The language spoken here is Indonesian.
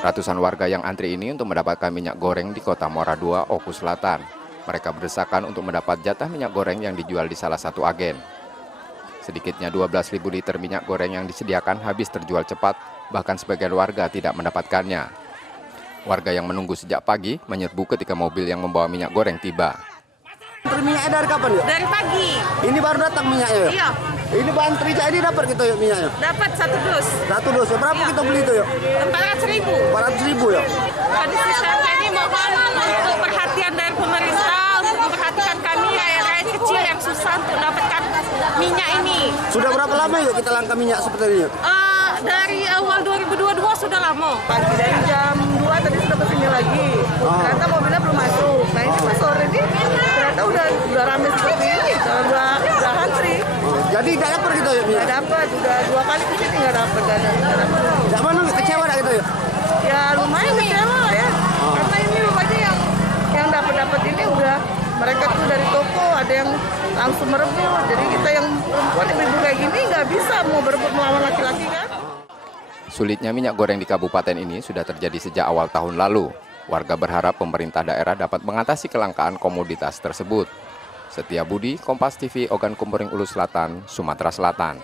Ratusan warga yang antri ini untuk mendapatkan minyak goreng di Kota Muara II, Oku Selatan. Mereka berdesakan untuk mendapat jatah minyak goreng yang dijual di salah satu agen. Sedikitnya 12.000 liter minyak goreng yang disediakan habis terjual cepat, bahkan sebagian warga tidak mendapatkannya. Warga yang menunggu sejak pagi menyerbu ketika mobil yang membawa minyak goreng tiba. Minyaknya dari kapan yuk? Dari pagi. Ini baru datang minyaknya yuk? Iya. Ini bahan terica ini dapat gitu yuk minyaknya? Dapat 1 dus. 1 dus, berapa Iya. kita beli itu yuk? 400.000. 400.000 yuk? Kondisi saya ini mohon untuk perhatian dari pemerintah untuk memperhatikan kami rakyat kecil yang susah untuk mendapatkan minyak ini. Sudah berapa lama yuk kita langka minyak seperti ini yuk? Dari awal 2022 sudah lama. Pagi dari jam 2 tadi sudah kesini lagi. Ternyata mobilnya belum masuk. Nah ini pas sore ini ternyata udah rame seperti ini. Udah antri. Jadi tidak dapat gitu yuk minyak? Nggak dapat. Udah 2 kali kesini nggak dapat. Tidak mana kecewa tak gitu yuk? Ya lumayan kecewa lah ya. Karena ini rupanya yang dapat ini udah mereka tuh dari toko ada yang langsung merebut. Jadi kita yang perempuan ibu kayak gini nggak bisa mau berebut melawan laki-laki kan. Sulitnya minyak goreng di kabupaten ini sudah terjadi sejak awal tahun lalu. Warga berharap pemerintah daerah dapat mengatasi kelangkaan komoditas tersebut. Setia Budi, Kompas TV, Ogan Kumbering Ulu Selatan, Sumatera Selatan.